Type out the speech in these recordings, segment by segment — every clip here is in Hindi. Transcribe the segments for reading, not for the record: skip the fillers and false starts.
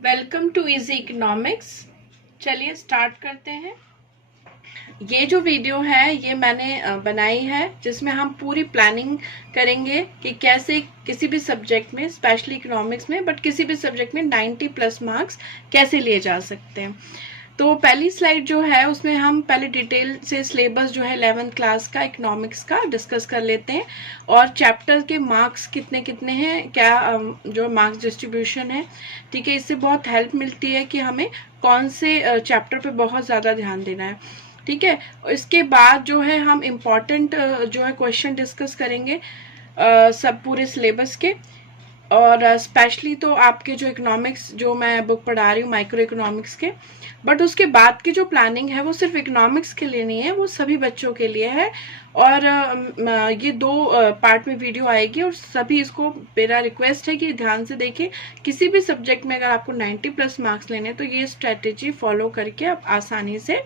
Welcome to easy economics. चलिए स्टार्ट करते हैं। ये जो वीडियो है ये मैंने बनाई है जिसमें हम पूरी प्लानिंग करेंगे कि कैसे किसी भी सब्जेक्ट में, स्पेशली इकोनॉमिक्स में, बट किसी भी सब्जेक्ट में 90 प्लस मार्क्स कैसे लिए जा सकते हैं। तो पहली स्लाइड जो है उसमें हम पहले डिटेल से सिलेबस जो है 11th क्लास का इकोनॉमिक्स का डिस्कस कर लेते हैं और चैप्टर के मार्क्स कितने कितने हैं, क्या जो मार्क्स डिस्ट्रीब्यूशन है। ठीक है, इससे बहुत हेल्प मिलती है कि हमें कौन से चैप्टर पे बहुत ज़्यादा ध्यान देना है। ठीक है, इसके बाद जो है हम इम्पॉर्टेंट जो है क्वेश्चन डिस्कस करेंगे सब पूरे सिलेबस के, और स्पेशली तो आपके जो इकोनॉमिक्स जो मैं बुक पढ़ा रही हूँ माइक्रो इकोनॉमिक्स के, बट उसके बाद की जो प्लानिंग है वो सिर्फ इकोनॉमिक्स के लिए नहीं है, वो सभी बच्चों के लिए है। और ये दो पार्ट में वीडियो आएगी और सभी इसको मेरा रिक्वेस्ट है कि ध्यान से देखें। किसी भी सब्जेक्ट में अगर आपको 90 प्लस मार्क्स लेने हैं तो ये स्ट्रेटेजी फॉलो करके आप आसानी से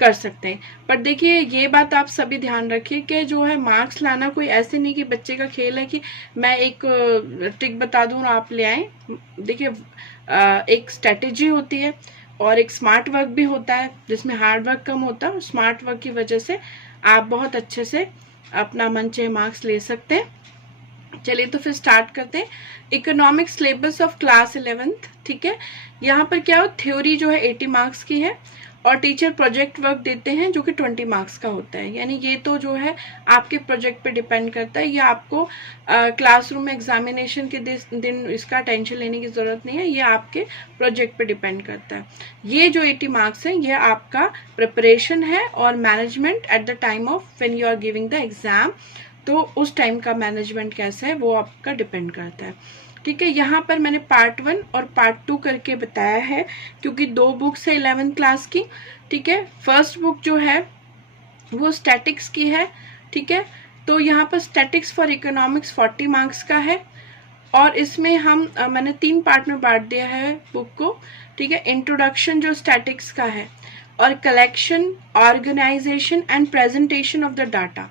कर सकते हैं। पर देखिए ये बात आप सभी ध्यान रखिए कि जो है मार्क्स लाना कोई ऐसे नहीं कि बच्चे का खेल है कि मैं एक ट्रिक बता दूं और आप ले आए। देखिए एक स्ट्रेटेजी होती है और एक स्मार्ट वर्क भी होता है जिसमें हार्ड वर्क कम होता है, और स्मार्ट वर्क की वजह से आप बहुत अच्छे से अपना मनचाहे मार्क्स ले सकते हैं। चलिए तो फिर स्टार्ट करते हैं। Economics syllabus of class 11th। ठीक है, यहाँ पर क्या हो, थ्योरी जो है 80 मार्क्स की है और टीचर प्रोजेक्ट वर्क देते हैं जो कि 20 मार्क्स का होता है। यानी ये तो जो है आपके प्रोजेक्ट पे डिपेंड करता है, ये आपको क्लासरूम में एग्जामिनेशन के दिन इसका टेंशन लेने की जरूरत नहीं है, ये आपके प्रोजेक्ट पे डिपेंड करता है। ये जो 80 मार्क्स है ये आपका प्रिपरेशन है और management at the time of when you are giving the exam, तो उस टाइम का मैनेजमेंट कैसा है वो आपका डिपेंड करता है। ठीक है, यहाँ पर मैंने पार्ट 1 और पार्ट 2 करके बताया है क्योंकि दो बुक्स है 11th क्लास की। ठीक है, फर्स्ट बुक जो है वो स्टैटिक्स की है। ठीक है, तो यहाँ पर स्टैटिक्स फॉर इकोनॉमिक्स 40 मार्क्स का है और इसमें मैंने 3 पार्ट में बांट दिया है बुक को। ठीक है, इंट्रोडक्शन जो स्टैटिक्स का है और collection, organisation and presentation of the data.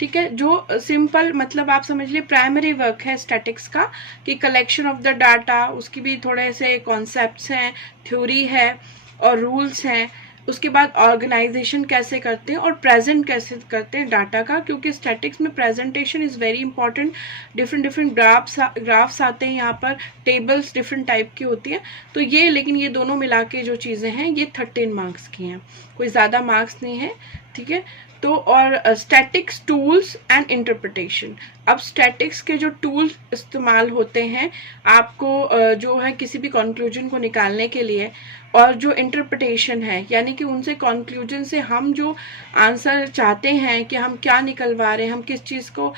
ठीक है, जो सिंपल मतलब आप समझ लिए प्राइमरी वर्क है स्टैटिक्स का कि कलेक्शन ऑफ द डाटा, उसकी भी थोड़े से कॉन्सेप्ट्स हैं, थ्योरी है और रूल्स हैं। उसके बाद ऑर्गेनाइजेशन कैसे करते हैं और प्रेजेंट कैसे करते हैं डाटा का, क्योंकि स्टैटिक्स में presentation is very important. Different different graphs आते हैं, यहाँ पर टेबल्स डिफरेंट टाइप की होती है। तो ये लेकिन ये दोनों मिला के जो चीज़ें हैं ये 13 मार्क्स की हैं, कोई ज़्यादा मार्क्स नहीं है। ठीक है, तो और स्टैटिक्स टूल्स एंड इंटरप्रिटेशन। अब स्टैटिक्स के जो टूल्स इस्तेमाल होते हैं आपको जो है किसी भी कंक्लूजन को निकालने के लिए, और जो इंटरप्रिटेशन है यानी कि उनसे कंक्लूजन से हम जो आंसर चाहते हैं कि हम क्या निकलवा रहे हैं, हम किस चीज़ को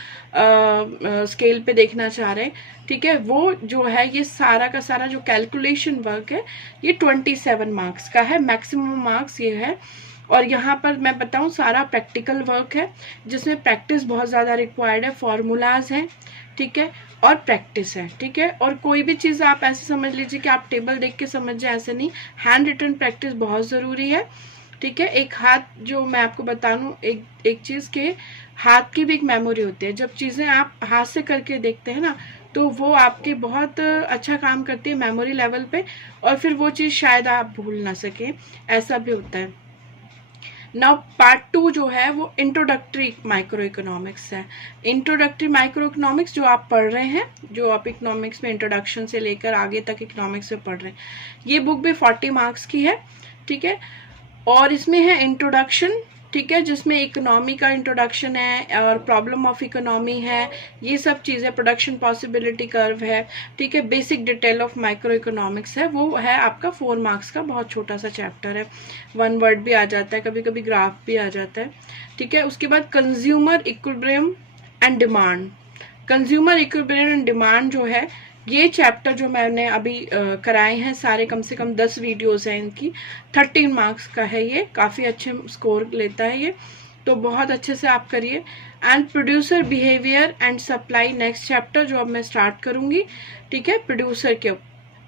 स्केल पे देखना चाह रहे हैं। ठीक है, वो जो है ये सारा का सारा जो कैलकुलेशन वर्क है ये 27 मार्क्स का है, मैक्सिमम मार्क्स ये है। और यहाँ पर मैं बताऊँ सारा प्रैक्टिकल वर्क है जिसमें प्रैक्टिस बहुत ज़्यादा रिक्वायर्ड है, फॉर्मूलाज हैं। ठीक है, और प्रैक्टिस है। ठीक है, और कोई भी चीज़ आप ऐसे समझ लीजिए कि आप टेबल देख के समझ जाए, ऐसे नहीं, हैंड रिटन प्रैक्टिस बहुत ज़रूरी है। ठीक है, एक हाथ जो मैं आपको बता दूँ, एक चीज़ के हाथ की भी एक मेमोरी होती है। जब चीज़ें आप हाथ से करके देखते हैं ना तो वो आपके बहुत अच्छा काम करती है मेमोरी लेवल पे, और फिर वो चीज़ शायद आप भूल ना सकें, ऐसा भी होता है। नाउ पार्ट 2 जो है वो इंट्रोडक्टरी माइक्रो इकोनॉमिक्स है। इंट्रोडक्टरी माइक्रो इकोनॉमिक्स जो आप पढ़ रहे हैं, जो आप इकोनॉमिक्स में इंट्रोडक्शन से लेकर आगे तक इकोनॉमिक्स में पढ़ रहे हैं, ये बुक भी 40 मार्क्स की है। ठीक है, और इसमें है इंट्रोडक्शन। ठीक है, जिसमें इकोनॉमी का इंट्रोडक्शन है और प्रॉब्लम ऑफ इकोनॉमी है, ये सब चीज़ें, प्रोडक्शन पॉसिबिलिटी कर्व है। ठीक है, basic detail of micro economics है, वो है आपका 4 मार्क्स का, बहुत छोटा सा चैप्टर है, 1 वर्ड भी आ जाता है, कभी कभी ग्राफ भी आ जाता है। ठीक है, उसके बाद consumer equilibrium and demand. Consumer equilibrium and demand जो है ये चैप्टर जो मैंने अभी कराए हैं सारे, कम से कम 10 वीडियोस हैं इनकी, 13 मार्क्स का है, ये काफ़ी अच्छे स्कोर लेता है ये, तो बहुत अच्छे से आप करिए। And producer behaviour and supply next chapter जो अब मैं स्टार्ट करूंगी। ठीक है, प्रोड्यूसर के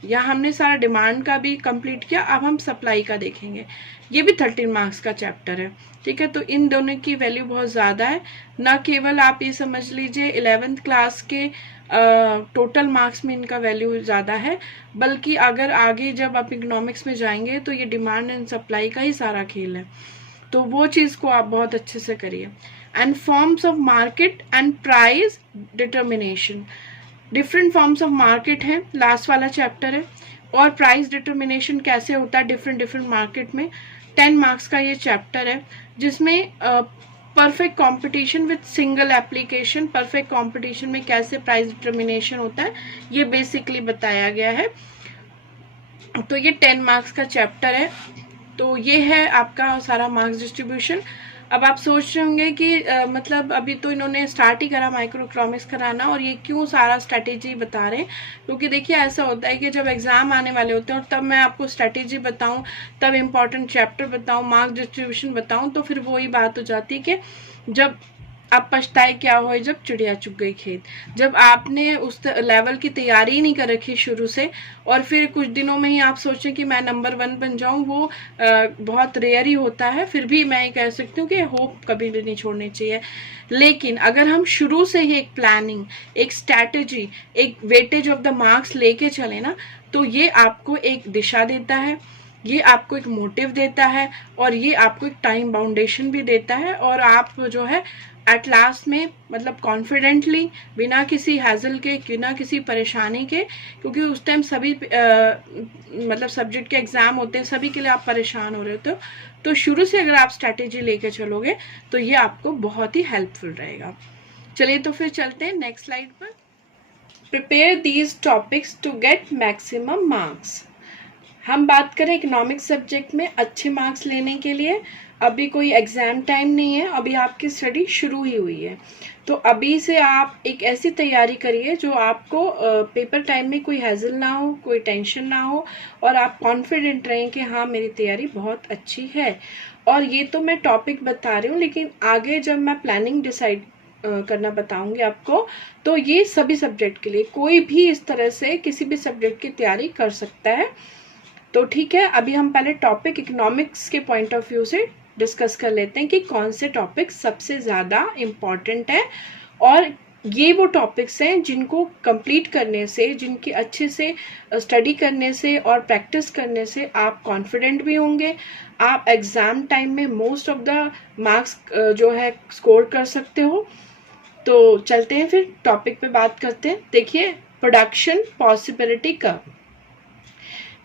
यहाँ हमने सारा डिमांड का भी कंप्लीट किया, अब हम सप्लाई का देखेंगे, ये भी 13 मार्क्स का चैप्टर है। ठीक है, तो इन दोनों की वैल्यू बहुत ज़्यादा है। न केवल आप ये समझ लीजिए 11th क्लास के टोटल मार्क्स में इनका वैल्यू ज़्यादा है, बल्कि अगर आगे जब आप इकोनॉमिक्स में जाएंगे तो ये डिमांड एंड सप्लाई का ही सारा खेल है, तो वो चीज़ को आप बहुत अच्छे से करिए। And forms of market and price determination, different forms of market है, लास्ट वाला चैप्टर है, और प्राइस डिटर्मिनेशन कैसे होता है डिफरेंट मार्केट में। 10 मार्क्स का ये चैप्टर है, जिसमें perfect competition with single application, perfect competition में कैसे प्राइस डिटर्मिनेशन होता है ये बेसिकली बताया गया है। तो ये 10 मार्क्स का चैप्टर है। तो ये है आपका सारा मार्क्स डिस्ट्रीब्यूशन। अब आप सोच रहे होंगे कि मतलब अभी तो इन्होंने स्टार्ट ही करा माइक्रो इकोनॉमिक्स कराना, और ये क्यों सारा स्ट्रैटेजी बता रहे हैं। क्योंकि देखिए ऐसा होता है कि जब एग्जाम आने वाले होते हैं और तब मैं आपको स्ट्रैटेजी बताऊं, तब इम्पोर्टेंट चैप्टर बताऊं, मार्क्स डिस्ट्रीब्यूशन बताऊं, तो फिर वही बात हो जाती है कि जब अब पछताए क्या हो जब चिड़िया चुग गई खेत। जब आपने उस लेवल की तैयारी ही नहीं कर रखी शुरू से, और फिर कुछ दिनों में ही आप सोचें कि मैं नंबर 1 बन जाऊं, वो बहुत रेयर ही होता है। फिर भी मैं ये कह सकती हूँ कि होप कभी भी नहीं छोड़नी चाहिए। लेकिन अगर हम शुरू से ही एक प्लानिंग, एक स्ट्रैटेजी, एक वेटेज ऑफ द मार्क्स लेके चले ना, तो ये आपको एक दिशा देता है, ये आपको एक मोटिव देता है, और ये आपको एक टाइम बाउंडेशन भी देता है। और आप जो है एट लास्ट में मतलब कॉन्फिडेंटली, बिना किसी हैजल के, बिना किसी परेशानी के, क्योंकि उस टाइम सभी मतलब सब्जेक्ट के एग्जाम होते हैं, सभी के लिए आप परेशान हो रहे होते हो। तो शुरू से अगर आप स्ट्रैटेजी लेके चलोगे तो ये आपको बहुत ही हेल्पफुल रहेगा। चलिए तो फिर चलते हैं नेक्स्ट स्लाइड पर। Prepare these topics to get maximum marks. हम बात करें इकोनॉमिक्स सब्जेक्ट में अच्छे मार्क्स लेने के लिए, अभी कोई एग्जाम टाइम नहीं है, अभी आपकी स्टडी शुरू ही हुई है। तो अभी से आप एक ऐसी तैयारी करिए जो आपको पेपर टाइम में कोई हैजल ना हो, कोई टेंशन ना हो, और आप कॉन्फिडेंट रहें कि हाँ मेरी तैयारी बहुत अच्छी है। और ये तो मैं टॉपिक बता रही हूँ, लेकिन आगे जब मैं प्लानिंग डिसाइड करना बताऊंगी आपको, तो ये सभी सब्जेक्ट के लिए, कोई भी इस तरह से किसी भी सब्जेक्ट की तैयारी कर सकता है। तो ठीक है, अभी हम पहले टॉपिक इकोनॉमिक्स के पॉइंट ऑफ व्यू से डिस्कस कर लेते हैं कि कौन से टॉपिक सबसे ज़्यादा इम्पॉर्टेंट है, और ये वो टॉपिक्स हैं जिनको कंप्लीट करने से, जिनकी अच्छे से स्टडी करने से और प्रैक्टिस करने से आप कॉन्फिडेंट भी होंगे, आप एग्जाम टाइम में मोस्ट ऑफ द मार्क्स जो है स्कोर कर सकते हो। तो चलते हैं फिर टॉपिक पे बात करते हैं। देखिए, प्रोडक्शन पॉसिबिलिटी कर्व,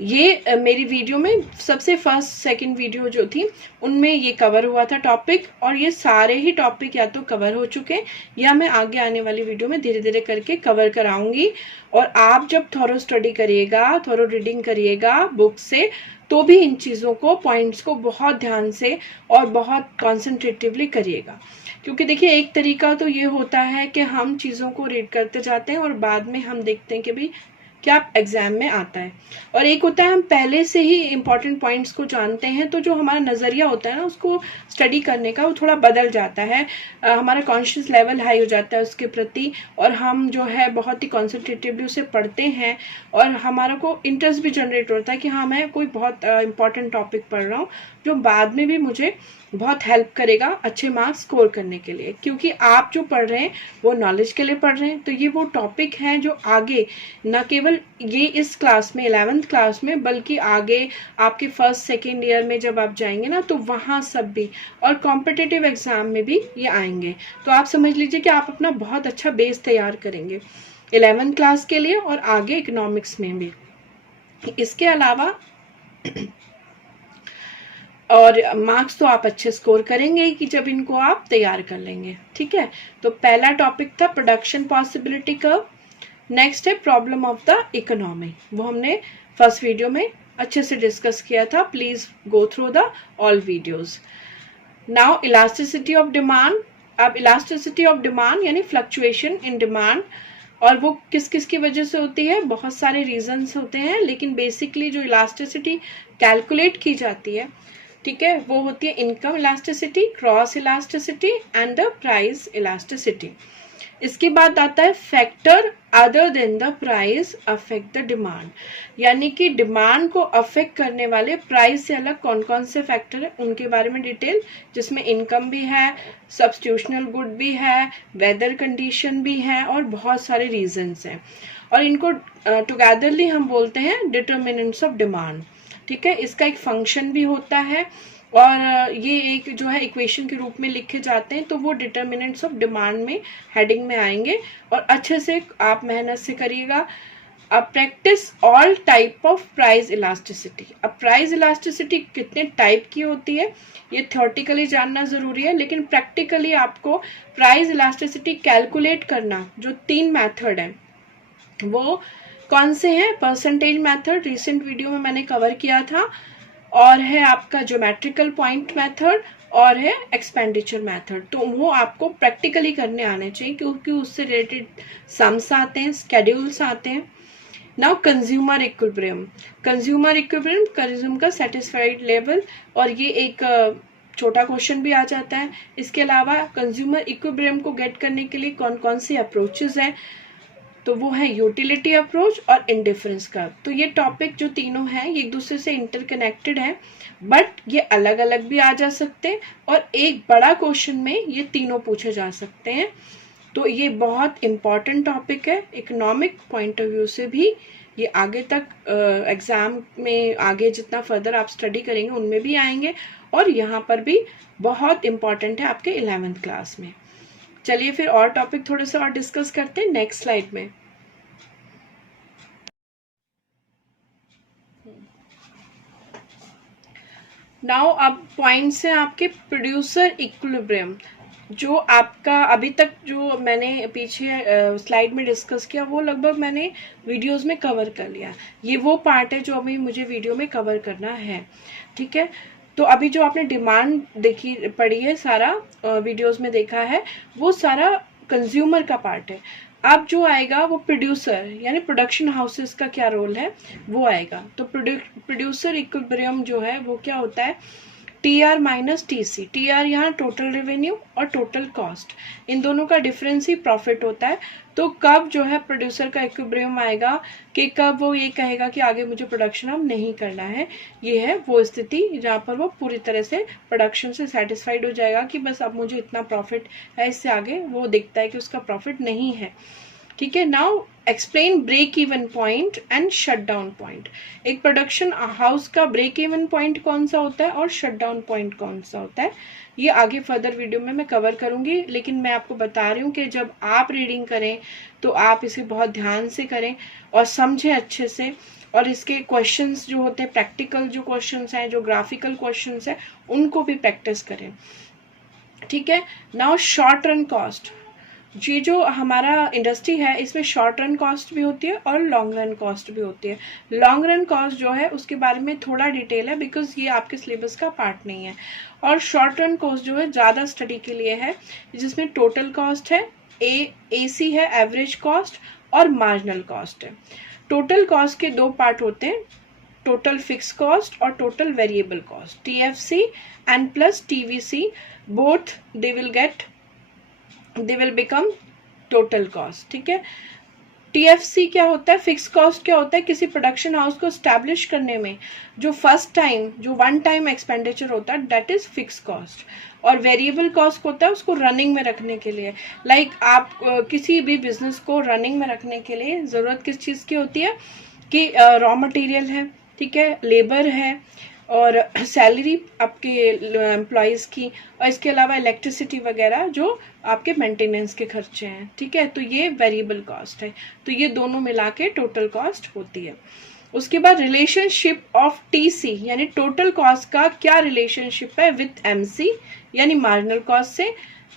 ये मेरी वीडियो में सबसे फर्स्ट सेकंड वीडियो जो थी उनमें ये कवर हुआ था टॉपिक, और ये सारे ही टॉपिक या तो कवर हो चुके हैं या मैं आगे आने वाली वीडियो में धीरे धीरे करके कवर कराऊंगी। और आप जब थोरो स्टडी करिएगा, थोरो रीडिंग करिएगा बुक से, तो भी इन चीज़ों को, पॉइंट्स को बहुत ध्यान से और बहुत कॉन्सेंट्रेटिवली करिएगा। क्योंकि देखिए, एक तरीका तो ये होता है कि हम चीज़ों को रीड करते जाते हैं और बाद में हम देखते हैं कि भाई क्या एग्जाम में आता है, और एक होता है हम पहले से ही इम्पोर्टेंट पॉइंट्स को जानते हैं, तो जो हमारा नज़रिया होता है ना उसको स्टडी करने का, वो थोड़ा बदल जाता है, हमारा कॉन्शियस लेवल हाई हो जाता है उसके प्रति, और हम जो है बहुत ही कॉन्सेंट्रेटिवली उसे पढ़ते हैं, और हमारा को इंटरेस्ट भी जनरेट होता है कि हाँ मैं कोई बहुत इंपॉर्टेंट टॉपिक पढ़ रहा हूँ जो बाद में भी मुझे बहुत हेल्प करेगा अच्छे मार्क्स स्कोर करने के लिए। क्योंकि आप जो पढ़ रहे हैं वो नॉलेज के लिए पढ़ रहे हैं, तो ये वो टॉपिक हैं जो आगे न केवल ये इस क्लास में 11th क्लास में, बल्कि आगे आपके फर्स्ट सेकेंड ईयर में जब आप जाएंगे ना, तो वहाँ सब भी, और कॉम्पिटिटिव एग्जाम में भी ये आएंगे। तो आप समझ लीजिए कि आप अपना बहुत अच्छा बेस तैयार करेंगे 11th क्लास के लिए और आगे इकोनॉमिक्स में भी। इसके अलावा और मार्क्स तो आप अच्छे स्कोर करेंगे कि जब इनको आप तैयार कर लेंगे। ठीक है, तो पहला टॉपिक था प्रोडक्शन पॉसिबिलिटी कर्व। नेक्स्ट है प्रॉब्लम ऑफ द इकोनॉमी, वो हमने फर्स्ट वीडियो में अच्छे से डिस्कस किया था, please go through the all videos. Now elasticity of demand. अब इलास्टिसिटी ऑफ डिमांड यानी फ्लक्चुएशन इन डिमांड, और वो किस किस की वजह से होती है, बहुत सारे रीजंस होते हैं, लेकिन बेसिकली जो इलास्टिसिटी कैलकुलेट की जाती है, ठीक है, वो होती है income elasticity, cross elasticity and the price elasticity. इसके बाद आता है factor other than the price affect the demand, यानी कि डिमांड को अफेक्ट करने वाले प्राइस से अलग कौन कौन से फैक्टर है उनके बारे में डिटेल, जिसमें इनकम भी है, सब्स्टिट्यूशनल गुड भी है, वेदर कंडीशन भी है और बहुत सारे रीजंस हैं, और इनको टुगेदरली हम बोलते हैं डिटर्मिनेंट्स ऑफ डिमांड। ठीक है, इसका एक फंक्शन भी होता है और ये एक जो है इक्वेशन के रूप में लिखे जाते हैं, तो वो डिटर्मिनेंट्स ऑफ डिमांड में हेडिंग में आएंगे और अच्छे से आप मेहनत से करिएगा। अब practice all type of price elasticity. अब प्राइस इलास्टिसिटी कितने टाइप की होती है ये थ्योरेटिकली जानना जरूरी है, लेकिन प्रैक्टिकली आपको प्राइस इलास्टिसिटी कैलकुलेट करना, जो 3 मेथड है वो कौन से हैं? परसेंटेज मेथड, रिसेंट वीडियो में मैंने कवर किया था, और है आपका ज्योमेट्रिकल पॉइंट मेथड, और है एक्सपेंडिचर मेथड। तो वो आपको प्रैक्टिकली करने आने चाहिए क्योंकि उससे रिलेटेड सम्स आते हैं, स्केड्यूल्स आते हैं। Now consumer equilibrium. Consumer equilibrium, consume का सेटिस्फाइड लेवल, और ये एक छोटा क्वेश्चन भी आ जाता है। इसके अलावा कंज्यूमर इक्विलिब्रियम को गेट करने के लिए कौन कौन सी अप्रोचेज हैं, तो वो है यूटिलिटी अप्रोच और इंडिफरेंस कर्व। तो ये टॉपिक जो तीनों हैं ये एक दूसरे से इंटरकनेक्टेड है, बट ये अलग अलग भी आ जा सकते हैं और एक बड़ा क्वेश्चन में ये तीनों पूछे जा सकते हैं। तो ये बहुत इंपॉर्टेंट टॉपिक है, इकोनॉमिक पॉइंट ऑफ व्यू से भी ये आगे तक एग्जाम में आगे जितना फर्दर आप स्टडी करेंगे उनमें भी आएंगे, और यहाँ पर भी बहुत इंपॉर्टेंट है आपके 11th क्लास में। चलिए फिर और टॉपिक थोड़े से और डिस्कस करते हैं नेक्स्ट स्लाइड में। नाउ अब पॉइंट्स हैं आपके प्रोड्यूसर इक्विलिब्रियम, जो आपका अभी तक जो मैंने पीछे स्लाइड में डिस्कस किया वो लगभग मैंने वीडियोस में कवर कर लिया। ये वो पार्ट है जो अभी मुझे वीडियो में कवर करना है। ठीक है, तो अभी जो आपने डिमांड देखी पढ़ी है, सारा वीडियोस में देखा है, वो सारा कंज्यूमर का पार्ट है। अब जो आएगा वो प्रोड्यूसर यानी प्रोडक्शन हाउसेस का क्या रोल है वो आएगा। तो प्रोड्यूसर इक्विलिब्रियम जो है वो क्या होता है? TR minus TC। TR यहाँ टोटल रेवेन्यू और टोटल कॉस्ट, इन दोनों का डिफरेंस ही प्रॉफिट होता है। तो कब जो है प्रोड्यूसर का इक्विलिब्रियम आएगा कि कब वो ये कहेगा कि आगे मुझे प्रोडक्शन अब नहीं करना है, ये है वो स्थिति जहाँ पर वो पूरी तरह से प्रोडक्शन से सेटिस्फाइड हो जाएगा कि बस अब मुझे इतना प्रॉफिट है, इससे आगे वो देखता है कि उसका प्रॉफिट नहीं है। ठीक है, now explain break even point and shut down point. एक प्रोडक्शन हाउस का ब्रेक इवन पॉइंट कौन सा होता है और शट डाउन पॉइंट कौन सा होता है, ये आगे फर्दर वीडियो में मैं कवर करूंगी, लेकिन मैं आपको बता रही हूँ कि जब आप रीडिंग करें तो आप इसे बहुत ध्यान से करें और समझें अच्छे से, और इसके क्वेश्चंस जो होते हैं, प्रैक्टिकल जो क्वेश्चंस हैं, जो ग्राफिकल क्वेश्चंस हैं, उनको भी प्रैक्टिस करें। ठीक है, नाउ शॉर्ट रन कॉस्ट। ये जो हमारा इंडस्ट्री है इसमें शॉर्ट रन कॉस्ट भी होती है और लॉन्ग रन कॉस्ट भी होती है। लॉन्ग रन कॉस्ट जो है उसके बारे में थोड़ा डिटेल है बिकॉज ये आपके सिलेबस का पार्ट नहीं है, और शॉर्ट रन कॉस्ट जो है ज़्यादा स्टडी के लिए है, जिसमें टोटल कॉस्ट है, AC है एवरेज कॉस्ट, और मार्जिनल कॉस्ट है। टोटल कॉस्ट के 2 पार्ट होते हैं, टोटल फिक्स कॉस्ट और total variable cost. TFC and plus TVC both they will become total cost. ठीक है, TFC क्या होता है, फिक्स कॉस्ट क्या होता है, किसी प्रोडक्शन हाउस को स्टैब्लिश करने में जो फर्स्ट टाइम जो 1 टाइम एक्सपेंडिचर होता है दैट इज फिक्स कॉस्ट, और वेरिएबल कॉस्ट होता है उसको रनिंग में रखने के लिए। लाइक आप किसी भी बिजनेस को रनिंग में रखने के लिए जरूरत किस चीज़ की होती है कि रॉ मटेरियल है, ठीक है, लेबर है, और सैलरी आपके एम्प्लॉयज़ की, और इसके अलावा इलेक्ट्रिसिटी वगैरह जो आपके मेंटेनेंस के खर्चे हैं। ठीक है, तो ये वेरिएबल कॉस्ट है, तो ये दोनों मिला के टोटल कॉस्ट होती है। उसके बाद रिलेशनशिप ऑफ TC यानी टोटल कॉस्ट का क्या रिलेशनशिप है विथ MC यानी मार्जिनल कॉस्ट से,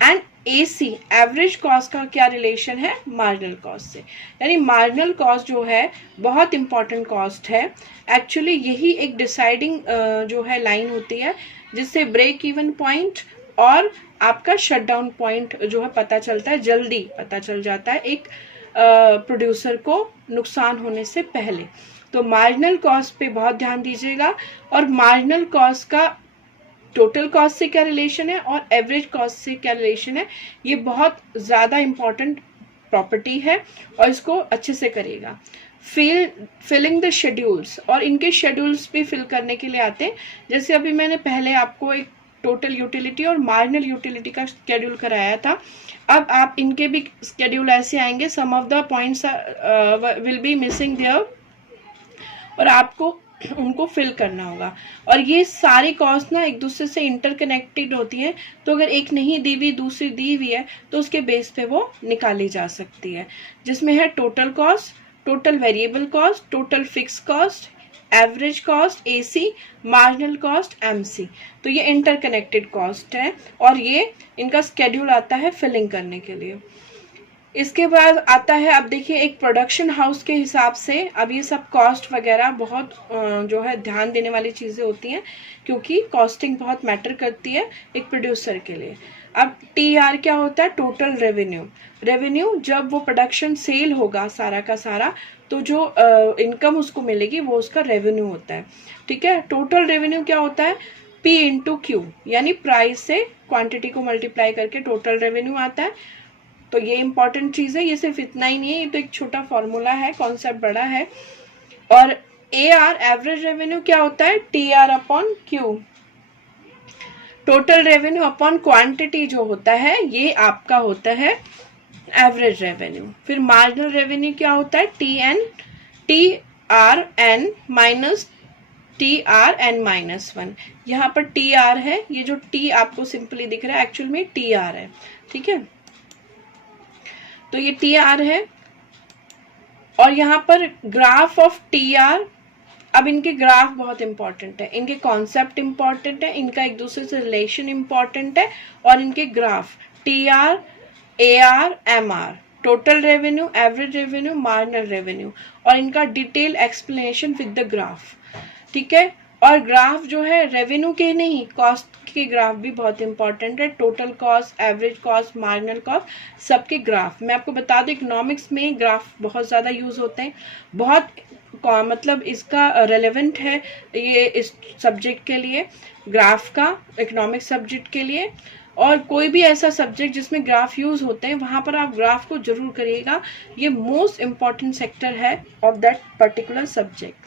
एंड AC एवरेज कॉस्ट का क्या रिलेशन है मार्जिनल कॉस्ट से। यानी मार्जिनल कॉस्ट जो है बहुत इंपॉर्टेंट कॉस्ट है, एक्चुअली यही एक डिसाइडिंग जो है लाइन होती है जिससे ब्रेक इवन पॉइंट और आपका शट डाउन पॉइंट जो है पता चलता है, जल्दी पता चल जाता है एक प्रोड्यूसर को नुकसान होने से पहले। तो मार्जिनल कॉस्ट पे बहुत ध्यान दीजिएगा, और मार्जिनल कॉस्ट का टोटल कॉस्ट से क्या रिलेशन है और एवरेज कॉस्ट से क्या रिलेशन है, ये बहुत ज़्यादा इम्पॉर्टेंट प्रॉपर्टी है और इसको अच्छे से करेगा। फिलिंग द शेड्यूल्स, और इनके शेड्यूल्स भी फिल करने के लिए आते हैं। जैसे अभी मैंने पहले आपको एक टोटल यूटिलिटी और मार्जिनल यूटिलिटी का शेड्यूल कराया था, अब आप इनके भी शेड्यूल ऐसे आएंगे, some of the points will be missing there, और आपको उनको फिल करना होगा। और ये सारी कॉस्ट ना एक दूसरे से इंटरकनेक्टेड होती हैं, तो अगर एक नहीं दी हुई दूसरी दी हुई है तो उसके बेस पे वो निकाली जा सकती है, जिसमें है total cost, total variable cost, total fix cost, average cost AC, marginal cost MC। तो ये इंटरकनेक्टेड कॉस्ट है और ये इनका स्केड्यूल आता है फिलिंग करने के लिए। इसके बाद आता है, अब देखिए एक प्रोडक्शन हाउस के हिसाब से, अब ये सब कॉस्ट वगैरह बहुत जो है ध्यान देने वाली चीज़ें होती हैं, क्योंकि कॉस्टिंग बहुत मैटर करती है एक प्रोड्यूसर के लिए। अब TR क्या होता है? Total revenue. रेवेन्यू जब वो प्रोडक्शन सेल होगा सारा का सारा, तो जो इनकम उसको मिलेगी वो उसका रेवेन्यू होता है, ठीक है। टोटल रेवेन्यू क्या होता है? P इंटू Q, यानी प्राइस से क्वांटिटी को मल्टीप्लाई करके टोटल रेवेन्यू आता है। तो ये इंपॉर्टेंट चीज है, ये सिर्फ इतना ही नहीं है, ये तो एक छोटा फॉर्मूला है, कॉन्सेप्ट बड़ा है। और AR एवरेज रेवेन्यू क्या होता है? TR upon Q। Total revenue upon quantity जो होता है ये आपका होता है एवरेज रेवेन्यू। फिर मार्जिनल रेवेन्यू क्या होता है? TRN minus TRN minus 1। यहाँ पर TR है, ये जो T आपको सिंपली दिख रहा है एक्चुअल में TR है, ठीक है। तो ये TR है, और यहाँ पर ग्राफ ऑफ TR। अब इनके ग्राफ बहुत इंपॉर्टेंट है, इनके कॉन्सेप्ट इंपॉर्टेंट है, इनका एक दूसरे से रिलेशन इंपॉर्टेंट है, और इनके graph TR, AR, MR, total revenue, average revenue, marginal revenue, और इनका detail explanation with the graph, ठीक है। और ग्राफ जो है रेवेन्यू के नहीं, कॉस्ट के ग्राफ भी बहुत इंपॉर्टेंट है। Total cost, average cost, marginal cost, सबके ग्राफ। मैं आपको बता दूं इकोनॉमिक्स में ग्राफ बहुत ज़्यादा यूज होते हैं, बहुत मतलब इसका रेलेवेंट है ये इस सब्जेक्ट के लिए, ग्राफ का, इकोनॉमिक्स सब्जेक्ट के लिए। और कोई भी ऐसा सब्जेक्ट जिसमें ग्राफ यूज होते हैं वहां पर आप ग्राफ को जरूर करिएगा, ये मोस्ट इम्पॉर्टेंट सेक्टर है ऑफ दैट पर्टिकुलर सब्जेक्ट।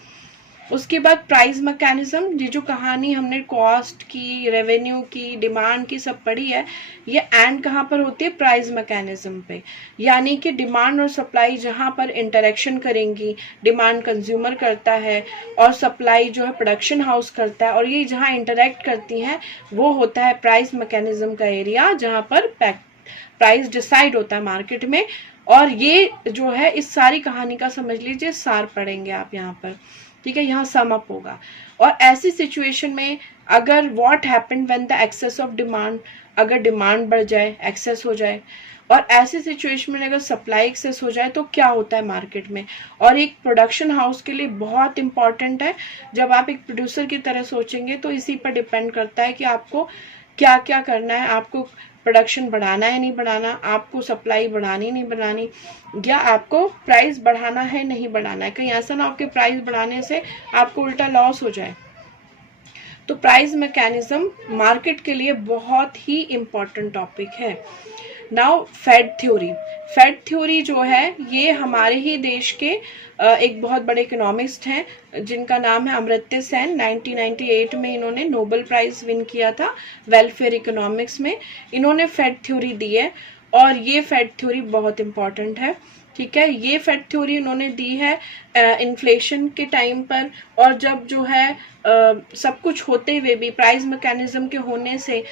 उसके बाद प्राइस मैकेनिज्म, ये जो कहानी हमने कॉस्ट की, रेवेन्यू की, डिमांड की सब पढ़ी है, ये एंड कहाँ पर होती है? प्राइस मैकेनिज्म पे। यानी कि डिमांड और सप्लाई जहाँ पर इंटरेक्शन करेंगी, डिमांड कंज्यूमर करता है और सप्लाई जो है प्रोडक्शन हाउस करता है, और ये जहाँ इंटरेक्ट करती हैं वो होता है प्राइस मैकेनिज्म का एरिया, जहाँ पर प्राइस डिसाइड होता है मार्केट में। और ये जो है इस सारी कहानी का समझ लीजिए सार पढ़ेंगे आप यहाँ पर, ठीक है, यहाँ सम अप होगा। और ऐसी सिचुएशन में अगर what happened when the excess of demand, अगर डिमांड बढ़ जाए, एक्सेस हो जाए, और ऐसी सिचुएशन में अगर सप्लाई एक्सेस हो जाए तो क्या होता है मार्केट में। और एक प्रोडक्शन हाउस के लिए बहुत इंपॉर्टेंट है, जब आप एक प्रोड्यूसर की तरह सोचेंगे तो इसी पर डिपेंड करता है कि आपको क्या क्या करना है, आपको प्रोडक्शन बढ़ाना है नहीं बढ़ाना, आपको सप्लाई बढ़ानी नहीं बढ़ानी, या आपको प्राइस बढ़ाना है नहीं बढ़ाना है। कहीं ऐसा ना हो कि प्राइस बढ़ाने से आपको उल्टा लॉस हो जाए। तो प्राइस मैकेनिज्म मार्केट के लिए बहुत ही इम्पोर्टेंट टॉपिक है। Now fed theory. Fed theory जो है ये हमारे ही देश के एक बहुत बड़े इकोनॉमिस्ट हैं जिनका नाम है अमर्त्य सेन। 1998 में इन्होंने नोबेल प्राइज विन किया था वेलफेयर इकोनॉमिक्स में। इन्होंने फेड थ्योरी दी है और ये फेड थ्योरी बहुत इंपॉर्टेंट है, ठीक है। ये फेड थ्योरी इन्होंने दी है इन्फ्लेशन के टाइम पर, और जब जो है सब कुछ होते हुए भी प्राइस मैकेनिज्म के होने से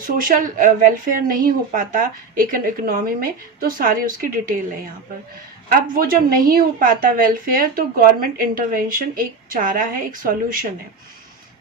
सोशल वेलफेयर नहीं हो पाता एक इकोनॉमी में, तो सारी उसकी डिटेल है यहाँ पर। अब वो जब नहीं हो पाता वेलफेयर तो गवर्नमेंट इंटरवेंशन एक चारा है, एक सॉल्यूशन है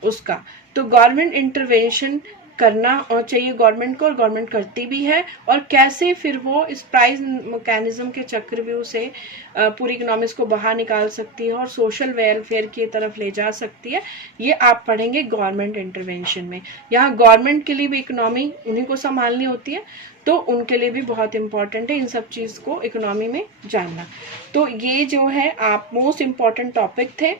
उसका। तो गवर्नमेंट इंटरवेंशन करना और चाहिए गवर्नमेंट को, और गवर्नमेंट करती भी है। और कैसे फिर वो इस प्राइस मैकेनिज्म के चक्रव्यूह से पूरी इकोनॉमिक्स को बाहर निकाल सकती है और सोशल वेलफेयर की तरफ ले जा सकती है, ये आप पढ़ेंगे गवर्नमेंट इंटरवेंशन में। यहाँ गवर्नमेंट के लिए भी इकोनॉमी उन्हीं को संभालनी होती है, तो उनके लिए भी बहुत इंपॉर्टेंट है इन सब चीज़ को इकोनॉमी में जानना। तो ये जो है आप मोस्ट इम्पॉर्टेंट टॉपिक थे।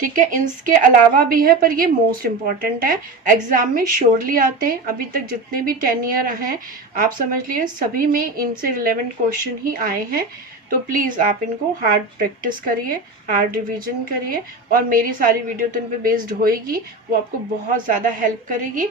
ठीक है, इसके अलावा भी है पर ये मोस्ट इम्पॉर्टेंट है, एग्जाम में श्योरली आते हैं। अभी तक जितने भी 10 ईयर हैं आप समझ लिए सभी में इनसे रिलेवेंट क्वेश्चन ही आए हैं। तो प्लीज़ आप इनको हार्ड प्रैक्टिस करिए, हार्ड रिवीजन करिए, और मेरी सारी वीडियो तो इन पे बेस्ड होएगी, वो आपको बहुत ज़्यादा हेल्प करेगी।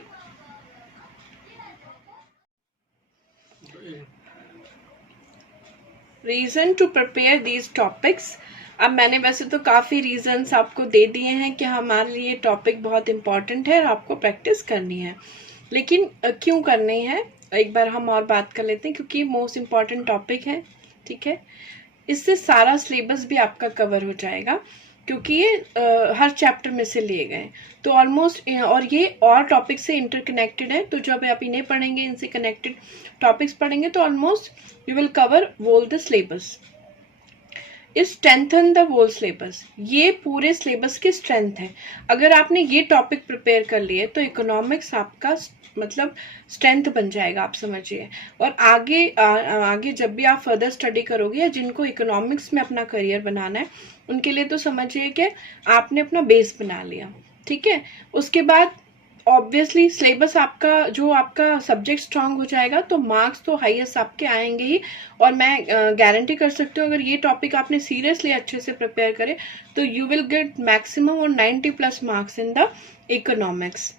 Reason to prepare these topics. अब मैंने वैसे तो काफ़ी रीजंस आपको दे दिए हैं कि हमारे लिए टॉपिक बहुत इम्पॉर्टेंट है और आपको प्रैक्टिस करनी है, लेकिन क्यों करनी है एक बार हम और बात कर लेते हैं, क्योंकि मोस्ट इम्पॉर्टेंट टॉपिक है। ठीक है, इससे सारा सिलेबस भी आपका कवर हो जाएगा, क्योंकि ये हर चैप्टर में से लिए गए, तो ऑलमोस्ट, और ये और टॉपिक से इंटरकनेक्टेड है। तो जब आप इन्हें पढ़ेंगे, इनसे कनेक्टेड टॉपिक्स पढ़ेंगे, तो almost you will cover whole the syllabus. Strengthen the whole syllabus, ये पूरे सिलेबस की स्ट्रेंथ है। अगर आपने ये टॉपिक प्रिपेयर कर लिए तो इकोनॉमिक्स आपका मतलब स्ट्रेंथ बन जाएगा, आप समझिए। और आगे जब भी आप फर्दर स्टडी करोगे, या जिनको इकोनॉमिक्स में अपना करियर बनाना है, उनके लिए तो समझिए कि आपने अपना बेस बना लिया। ठीक है, उसके बाद ऑब्वियसली सिलेबस आपका, जो आपका सब्जेक्ट स्ट्रांग हो जाएगा तो मार्क्स तो हाईएस्ट आपके आएंगे ही। और मैं गारंटी कर सकती हूँ, अगर ये टॉपिक आपने सीरियसली अच्छे से प्रिपेयर करे तो यू विल गेट मैक्सिमम और 90+ marks in the economics.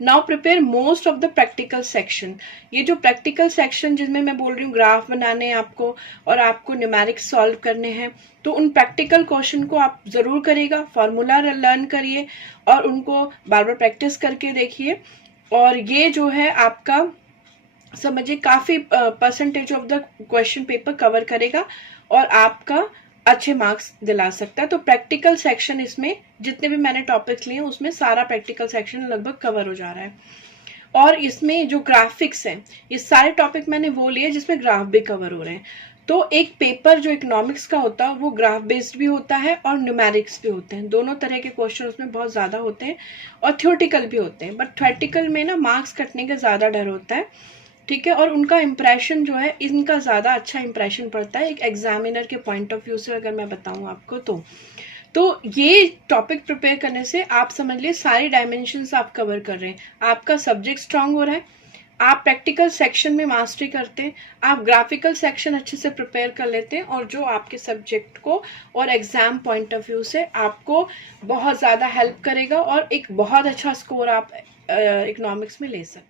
Now prepare most of the practical section. ये जो प्रैक्टिकल सेक्शन जिसमें मैं बोल रही हूँ ग्राफ बनाने हैं आपको, और आपको न्यूमेरिक्स सॉल्व करने हैं, तो उन प्रैक्टिकल क्वेश्चन को आप जरूर करिएगा, फॉर्मूला लर्न करिए और उनको बार बार प्रैक्टिस करके देखिए। और ये जो है आपका समझिए काफी percentage of the question paper cover करेगा और आपका अच्छे मार्क्स दिला सकता है। तो प्रैक्टिकल सेक्शन, इसमें जितने भी मैंने टॉपिक्स लिए उसमें सारा प्रैक्टिकल सेक्शन लगभग कवर हो जा रहा है। और इसमें जो ग्राफिक्स हैं, ये सारे टॉपिक मैंने वो लिए जिसमें ग्राफ भी कवर हो रहे हैं। तो एक पेपर जो इकोनॉमिक्स का होता है वो ग्राफ बेस्ड भी होता है और न्यूमेरिक्स भी होते हैं, दोनों तरह के क्वेश्चन उसमें बहुत ज्यादा होते हैं, और थ्योरेटिकल भी होते हैं। बट थ्योरेटिकल में ना मार्क्स कटने का ज्यादा डर होता है। ठीक है, और उनका इम्प्रेशन जो है, इनका ज्यादा अच्छा इम्प्रेशन पड़ता है एक एग्जामिनर के पॉइंट ऑफ व्यू से, अगर मैं बताऊं आपको तो ये टॉपिक प्रिपेयर करने से आप समझ लिए सारी डायमेंशंस आप कवर कर रहे हैं, आपका सब्जेक्ट स्ट्रांग हो रहा है, आप प्रैक्टिकल सेक्शन में मास्टरी करते हैं, आप ग्राफिकल सेक्शन अच्छे से प्रिपेयर कर लेते हैं, और जो आपके सब्जेक्ट को और एग्जाम पॉइंट ऑफ व्यू से आपको बहुत ज्यादा हेल्प करेगा, और एक बहुत अच्छा स्कोर आप इकोनॉमिक्स में ले सकते हैं।